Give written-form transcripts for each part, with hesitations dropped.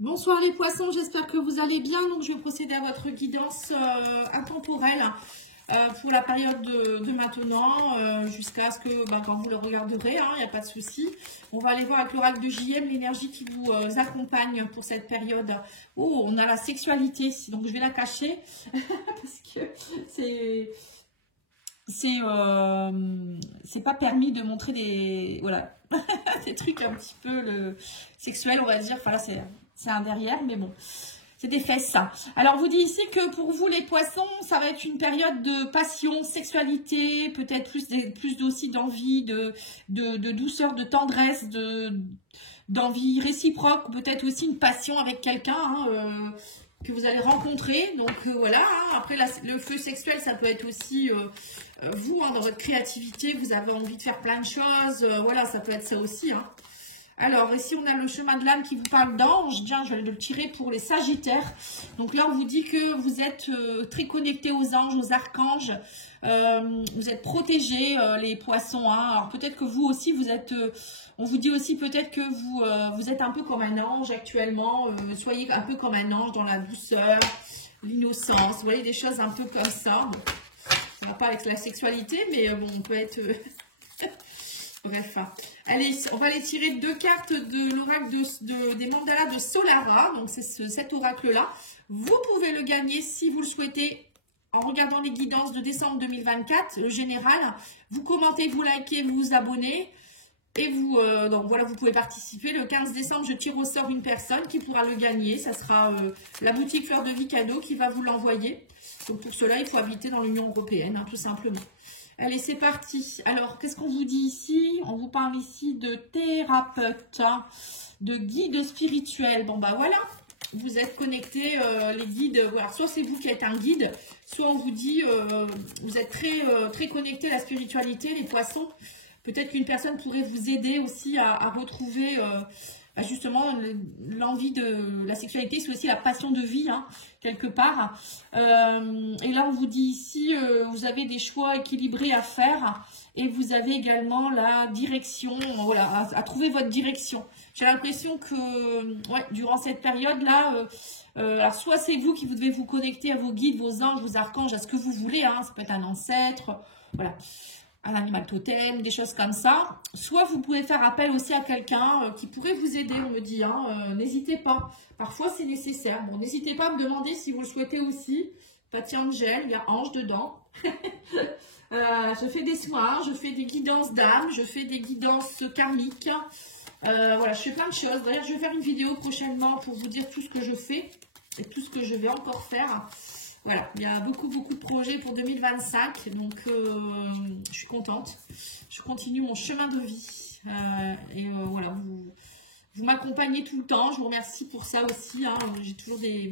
Bonsoir les poissons, j'espère que vous allez bien. Donc je vais procéder à votre guidance intemporelle pour la période de maintenant jusqu'à ce que quand vous le regarderez, il n'y a pas de souci. On va aller voir avec l'oracle de JM l'énergie qui vous accompagne pour cette période. Oh, on a la sexualité, donc je vais la cacher parce que c'est pas permis de montrer des des trucs un petit peu sexuels, on va dire. Enfin là c'est un derrière, mais bon, c'est des fesses ça. Alors on vous dit ici que pour vous les poissons, ça va être une période de passion, sexualité, peut-être plus aussi d'envie, de douceur, de tendresse, d'envie réciproque, peut-être aussi une passion avec quelqu'un que vous allez rencontrer. Donc voilà, après le feu sexuel, ça peut être aussi vous, dans votre créativité, vous avez envie de faire plein de choses, voilà, ça peut être ça aussi. Alors, ici, on a le chemin de l'âme qui vous parle d'ange. Tiens, je vais le tirer pour les sagittaires. Donc là, on vous dit que vous êtes très connectés aux anges, aux archanges. Vous êtes protégés, les poissons. Alors, peut-être que vous aussi, vous êtes... on vous dit aussi peut-être que vous êtes un peu comme un ange actuellement. Soyez un peu comme un ange dans la douceur, l'innocence. Vous voyez, des choses un peu comme ça. Bon, ça ne va pas avec la sexualité, mais bon, on peut être... Bref, allez, on va aller tirer deux cartes de l'oracle des mandalas de Solara. Donc, c'est cet oracle-là. Vous pouvez le gagner si vous le souhaitez en regardant les guidances de décembre 2024, le général. Vous commentez, vous likez, vous vous abonnez. Et vous, donc voilà, vous pouvez participer. Le 15 décembre, je tire au sort une personne qui pourra le gagner. Ça sera la boutique Fleur de Vie Cadeau qui va vous l'envoyer. Donc, pour cela, il faut habiter dans l'Union européenne, tout simplement. Allez, c'est parti. Alors, qu'est-ce qu'on vous dit ici? On vous parle ici de thérapeute, de guide spirituel. Bon, bah voilà, vous êtes connectés, les guides. Voilà, soit c'est vous qui êtes un guide, soit on vous dit, vous êtes très connectés à la spiritualité, les poissons. Peut-être qu'une personne pourrait vous aider aussi à retrouver... justement, l'envie de la sexualité, c'est aussi la passion de vie, quelque part. Et là, on vous dit ici, vous avez des choix équilibrés à faire et vous avez également la direction, voilà, à trouver votre direction. J'ai l'impression que, ouais, durant cette période-là, alors soit c'est vous qui vous devez vous connecter à vos guides, vos anges, vos archanges, à ce que vous voulez, ça peut être un ancêtre, voilà, un animal totem, des choses comme ça. Soit vous pouvez faire appel aussi à quelqu'un qui pourrait vous aider, on me dit. N'hésitez pas. Parfois, c'est nécessaire. Bon, n'hésitez pas à me demander si vous le souhaitez aussi. Petit Angel, il y a ange dedans. Je fais des soins, je fais des guidances d'âme, je fais des guidances karmiques. Voilà, je fais plein de choses. D'ailleurs, je vais faire une vidéo prochainement pour vous dire tout ce que je fais et tout ce que je vais encore faire. Voilà, il y a beaucoup de projets pour 2025, donc je suis contente. Je continue mon chemin de vie voilà, vous m'accompagnez tout le temps. Je vous remercie pour ça aussi. J'ai toujours des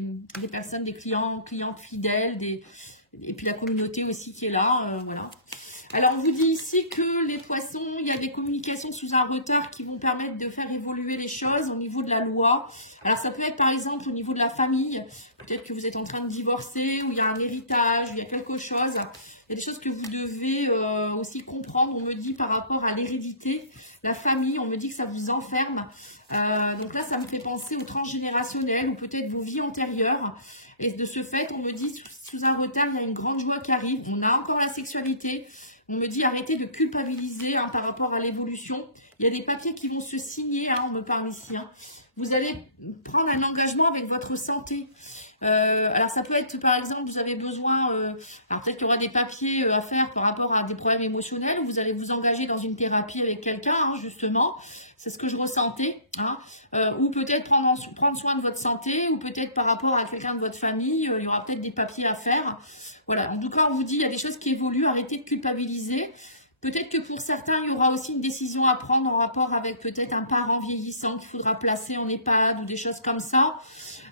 personnes, des clientes fidèles, et puis la communauté aussi qui est là. Voilà. Alors, on vous dit ici que les poissons, il y a des communications sous un retard qui vont permettre de faire évoluer les choses au niveau de la loi. Alors, ça peut être par exemple au niveau de la famille. Peut-être que vous êtes en train de divorcer, ou il y a un héritage, ou il y a quelque chose. Il y a des choses que vous devez aussi comprendre. On me dit par rapport à l'hérédité, la famille, on me dit que ça vous enferme. Donc là, ça me fait penser au transgénérationnel ou peut-être vos vies antérieures. Et de ce fait, on me dit sous un retard, il y a une grande joie qui arrive. On a encore la sexualité. On me dit arrêtez de culpabiliser par rapport à l'évolution. Il y a des papiers qui vont se signer, on me parle ici. Vous allez prendre un engagement avec votre santé. Alors ça peut être par exemple, vous avez besoin, alors peut-être qu'il y aura des papiers à faire par rapport à des problèmes émotionnels. Vous allez vous engager dans une thérapie avec quelqu'un, justement. C'est ce que je ressentais. Ou peut-être prendre soin de votre santé, ou peut-être par rapport à quelqu'un de votre famille, il y aura peut-être des papiers à faire. Voilà, en tout cas, on vous dit, il y a des choses qui évoluent, arrêtez de culpabiliser. Peut-être que pour certains, il y aura aussi une décision à prendre en rapport avec peut-être un parent vieillissant qu'il faudra placer en EHPAD ou des choses comme ça.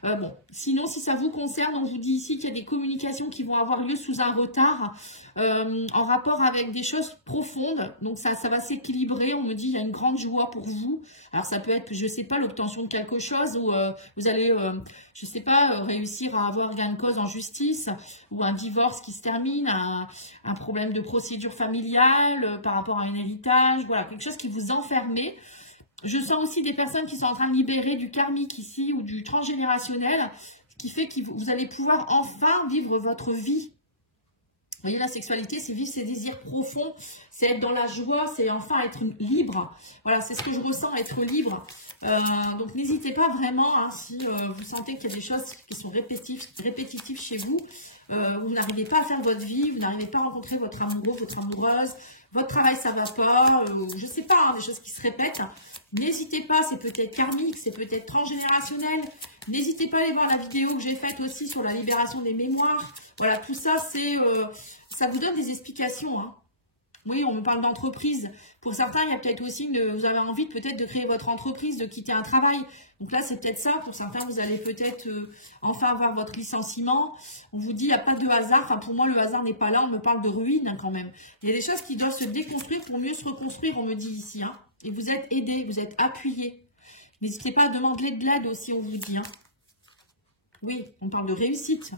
Bon, sinon, si ça vous concerne, on vous dit ici qu'il y a des communications qui vont avoir lieu sous un retard en rapport avec des choses profondes. Donc, ça va s'équilibrer. On me dit, il y a une grande joie pour vous. Alors, ça peut être, je ne sais pas, l'obtention de quelque chose ou vous allez, je ne sais pas, réussir à avoir gain de cause en justice ou un divorce qui se termine, un problème de procédure familiale par rapport à un héritage. Voilà, quelque chose qui vous enfermait. Je sens aussi des personnes qui sont en train de libérer du karmique ici ou du transgénérationnel, ce qui fait que vous allez pouvoir enfin vivre votre vie. Vous voyez, la sexualité, c'est vivre ses désirs profonds, c'est être dans la joie, c'est enfin être libre. Voilà, c'est ce que je ressens, être libre. Donc, n'hésitez pas vraiment, hein, si vous sentez qu'il y a des choses qui sont répétitives chez vous, vous n'arrivez pas à faire votre vie, vous n'arrivez pas à rencontrer votre amoureux, votre amoureuse, votre travail, ça ne va pas, je ne sais pas, hein, des choses qui se répètent. N'hésitez pas, c'est peut-être karmique, c'est peut-être transgénérationnel. N'hésitez pas à aller voir la vidéo que j'ai faite aussi sur la libération des mémoires. Voilà, tout ça, c'est, ça vous donne des explications. Hein. Oui, on me parle d'entreprise. Pour certains, il y a peut-être aussi, vous avez envie peut-être de créer votre entreprise, de quitter un travail. Donc là, c'est peut-être ça. Pour certains, vous allez peut-être enfin avoir votre licenciement. On vous dit, il n'y a pas de hasard. Enfin, pour moi, le hasard n'est pas là. On me parle de ruine hein, quand même. Il y a des choses qui doivent se déconstruire pour mieux se reconstruire, on me dit ici. Hein. Et vous êtes aidé, vous êtes appuyé. N'hésitez pas à demander de l'aide aussi, on vous dit. Hein. Oui, on parle de réussite.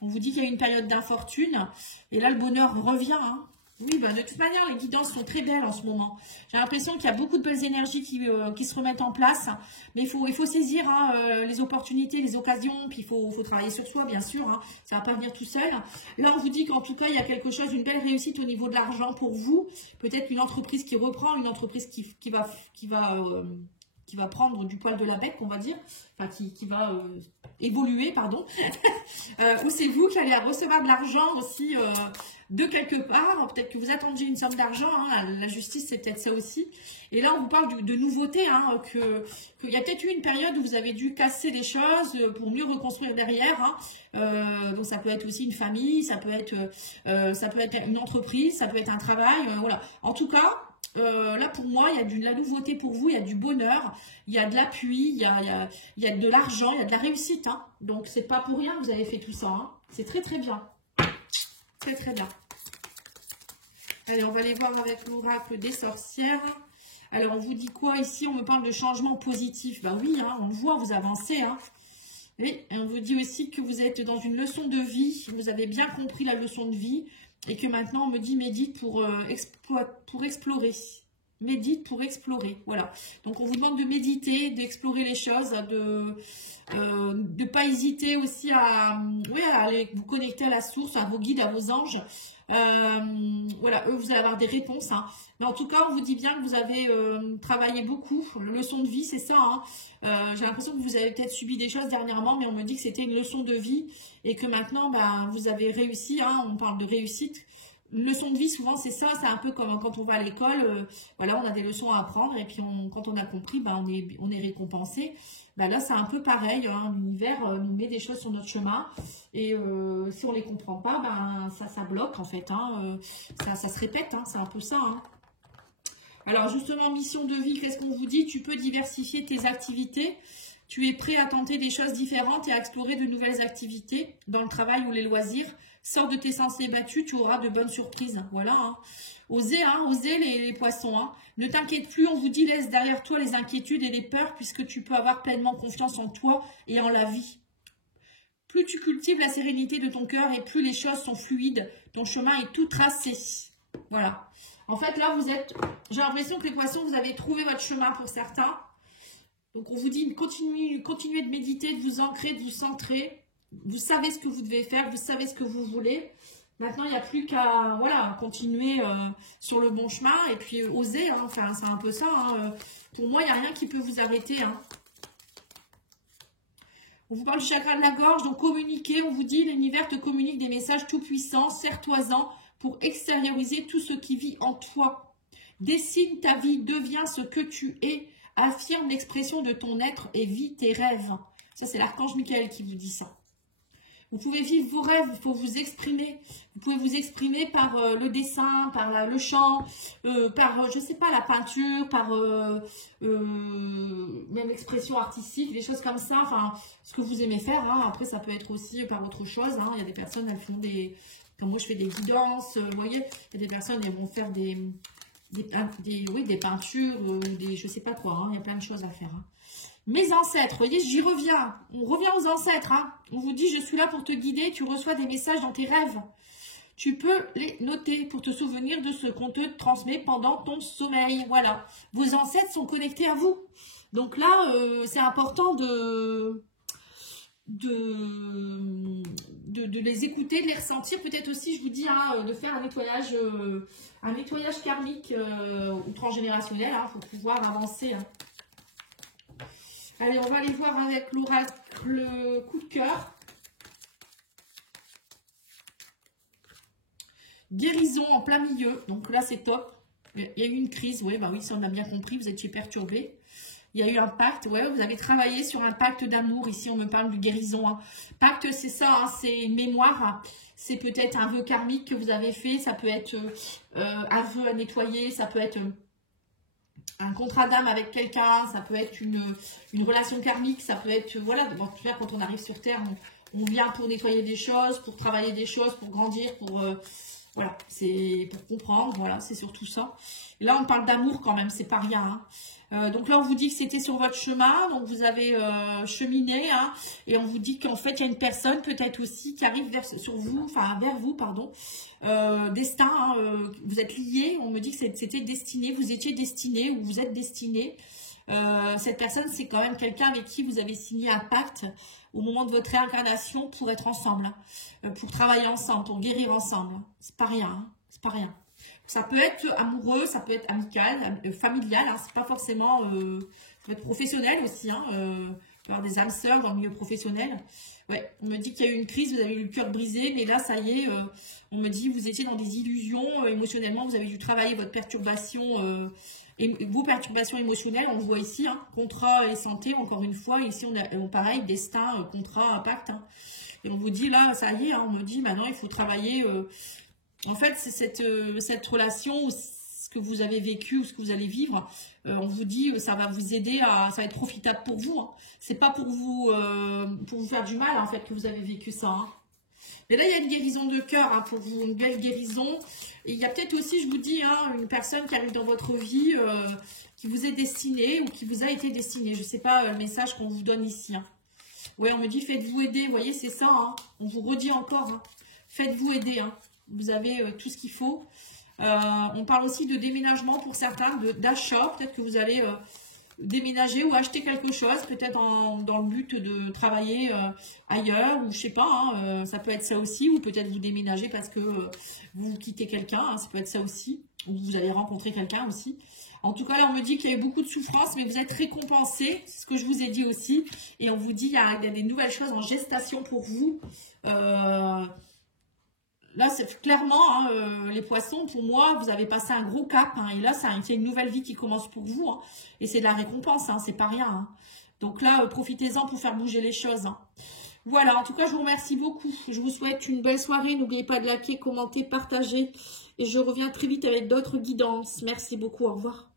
On vous dit qu'il y a une période d'infortune. Et là, le bonheur revient. Hein. Oui, bah, de toute manière, les guidances sont très belles en ce moment. J'ai l'impression qu'il y a beaucoup de belles énergies qui se remettent en place. Mais il faut saisir hein, les opportunités, les occasions. Puis il faut travailler sur soi, bien sûr. Hein. Ça ne va pas venir tout seul. Là, on vous dit qu'en tout cas, il y a quelque chose, une belle réussite au niveau de l'argent pour vous. Peut-être une entreprise qui reprend, une entreprise qui va prendre du poil de la bête, on va dire. Enfin, qui va évoluer, pardon. Ou c'est vous qui allez recevoir de l'argent aussi de quelque part. Peut-être que vous attendiez une somme d'argent. Hein. La justice, c'est peut-être ça aussi. Et là, on vous parle de nouveautés. Hein, qu'il y a peut-être eu une période où vous avez dû casser des choses pour mieux reconstruire derrière. Hein. Donc, ça peut être aussi une famille, ça peut être une entreprise, ça peut être un travail. Voilà. En tout cas, là pour moi, il y a de la nouveauté pour vous, il y a du bonheur, il y a de l'appui, il y a de l'argent, il y a de la réussite. Hein. Donc, c'est pas pour rien que vous avez fait tout ça. Hein. C'est très très bien. Très très bien. Allez, on va aller voir avec l'oracle des sorcières. Alors, on vous dit quoi ici? On me parle de changement positif. Ben oui, hein, on le voit, vous avancez. Hein. Et on vous dit aussi que vous êtes dans une leçon de vie. Vous avez bien compris la leçon de vie. Et que maintenant, on me dit médite pour explorer. Médite pour explorer. Voilà. Donc, on vous demande de méditer, d'explorer les choses, de ne pas hésiter aussi à aller vous connecter à la source, à vos guides, à vos anges. Voilà, eux, vous allez avoir des réponses. Hein. Mais en tout cas, on vous dit bien que vous avez travaillé beaucoup. La leçon de vie, c'est ça. Hein. J'ai l'impression que vous avez peut-être subi des choses dernièrement, mais on me dit que c'était une leçon de vie et que maintenant, ben, vous avez réussi. Hein. On parle de réussite. Une leçon de vie, souvent, c'est ça. C'est un peu comme quand on va à l'école. Voilà, on a des leçons à apprendre et puis quand on a compris, ben, on est récompensé. Ben là, c'est un peu pareil. Hein. L'univers nous met des choses sur notre chemin et si on les comprend pas, ben, ça bloque en fait. Hein. Ça se répète. Hein. C'est un peu ça. Hein. Alors justement, mission de vie, qu'est-ce qu'on vous dit? Tu peux diversifier tes activités. Tu es prêt à tenter des choses différentes et à explorer de nouvelles activités dans le travail ou les loisirs. Sors de tes sentiers battus, tu auras de bonnes surprises. Voilà. Hein. Osez les poissons. Hein. Ne t'inquiète plus, on vous dit laisse derrière toi les inquiétudes et les peurs puisque tu peux avoir pleinement confiance en toi et en la vie. Plus tu cultives la sérénité de ton cœur et plus les choses sont fluides. Ton chemin est tout tracé. Voilà. En fait, là, j'ai l'impression que les poissons, vous avez trouvé votre chemin pour certains. Donc, on vous dit, continuez de méditer, de vous ancrer, de vous centrer. Vous savez ce que vous devez faire, vous savez ce que vous voulez. Maintenant, il n'y a plus qu'à continuer sur le bon chemin et puis oser. Hein, enfin, c'est un peu ça. Hein. Pour moi, il n'y a rien qui peut vous arrêter. Hein. On vous parle du chakra de la gorge, donc communiquer. On vous dit, l'univers te communique des messages tout puissants. Serre-toi-en pour extérioriser tout ce qui vit en toi. Dessine ta vie, deviens ce que tu es. Affirme l'expression de ton être et vis tes rêves. Ça, c'est l'archange Michael qui vous dit ça. Vous pouvez vivre vos rêves, il faut vous exprimer. Vous pouvez vous exprimer par le dessin, par le chant, par, je sais pas, la peinture, par même l'expression artistique, des choses comme ça. Enfin, ce que vous aimez faire. Hein. Après, ça peut être aussi par autre chose. Hein. Il y a des personnes, elles font des... Comme moi, je fais des guidances. Vous voyez, il y a des personnes, elles vont faire des peintures, je sais pas quoi. Hein. Il y a plein de choses à faire. Hein. Mes ancêtres, vous voyez, j'y reviens. On revient aux ancêtres. Hein. On vous dit, je suis là pour te guider. Tu reçois des messages dans tes rêves. tu peux les noter pour te souvenir de ce qu'on te transmet pendant ton sommeil. Voilà. Vos ancêtres sont connectés à vous. Donc là, c'est important de les écouter, de les ressentir. Peut-être aussi, je vous dis, hein, de faire un nettoyage karmique ou transgénérationnel pour pouvoir avancer. Hein. Allez, on va aller voir avec l'oracle coup de cœur. Guérison en plein milieu. Donc là, c'est top. Il y a eu une crise. Oui, bah oui, ça on a bien compris. Vous étiez perturbé. Il y a eu un pacte. Ouais, vous avez travaillé sur un pacte d'amour. Ici, on me parle de guérison. Hein. Pacte, c'est ça. Hein, c'est une mémoire. Hein. C'est peut-être un vœu karmique que vous avez fait. Ça peut être un vœu à nettoyer. Ça peut être un contrat d'âme avec quelqu'un. Ça peut être une relation karmique. Ça peut être, voilà, quand on arrive sur Terre, on vient pour nettoyer des choses, pour travailler des choses, pour grandir, pour... voilà, c'est pour comprendre, voilà, c'est surtout ça. Et là, on parle d'amour quand même, c'est pas rien. Hein. Donc là, on vous dit que c'était sur votre chemin, donc vous avez cheminé, hein, et on vous dit qu'en fait, il y a une personne peut-être aussi qui arrive vers vous, pardon. Destin, hein, vous êtes liés, on me dit que c'était destiné, vous étiez destiné ou vous êtes destiné. Cette personne, c'est quand même quelqu'un avec qui vous avez signé un pacte au moment de votre réincarnation pour être ensemble, hein, pour travailler ensemble, pour guérir ensemble. C'est pas rien, hein, c'est pas rien. Ça peut être amoureux, ça peut être amical, familial, hein, c'est pas forcément, ça peut être professionnel aussi, hein, il peut y avoir des âmes sœurs dans le milieu professionnel. Ouais, on me dit qu'il y a eu une crise, vous avez eu le cœur brisé, mais là, ça y est, on me dit que vous étiez dans des illusions, émotionnellement, vous avez dû travailler votre perturbation, et vos perturbations émotionnelles, on le voit ici, hein, contrat et santé, encore une fois, ici, on a pareil, destin, contrat, impact, hein, et on vous dit là, ça y est, hein, on me dit maintenant, il faut travailler... en fait, c'est cette relation, ce que vous avez vécu ou ce que vous allez vivre, on vous dit ça va vous aider, ça va être profitable pour vous. Hein. C'est pas pour vous faire du mal en fait que vous avez vécu ça. Hein. Mais là, il y a une guérison de cœur hein, pour vous, une belle guérison. Et il y a peut-être aussi, je vous dis, hein, une personne qui arrive dans votre vie, qui vous est destinée ou qui vous a été destinée. Je sais pas le message qu'on vous donne ici. Hein. Ouais, on me dit faites-vous aider. Vous voyez, c'est ça. Hein. On vous redit encore. Hein. Faites-vous aider. Hein. Vous avez tout ce qu'il faut. On parle aussi de déménagement pour certains, d'achat. Peut-être que vous allez déménager ou acheter quelque chose, peut-être dans le but de travailler ailleurs, ou je sais pas, hein, ça peut être ça aussi, ou peut-être vous déménager parce que vous quittez quelqu'un, hein, ça peut être ça aussi, ou vous allez rencontrer quelqu'un aussi. En tout cas, là, on me dit qu'il y a eu beaucoup de souffrance, mais vous êtes récompensé, c'est ce que je vous ai dit aussi, et on vous dit qu'il y a des nouvelles choses en gestation pour vous. Là, c'est clairement, hein, les poissons, pour moi, vous avez passé un gros cap. Hein, et là, c'est une nouvelle vie qui commence pour vous. Hein, et c'est de la récompense, hein, c'est pas rien. Hein. Donc là, profitez-en pour faire bouger les choses. Hein. Voilà, en tout cas, je vous remercie beaucoup. Je vous souhaite une belle soirée. N'oubliez pas de liker, commenter, partager. Et je reviens très vite avec d'autres guidances. Merci beaucoup, au revoir.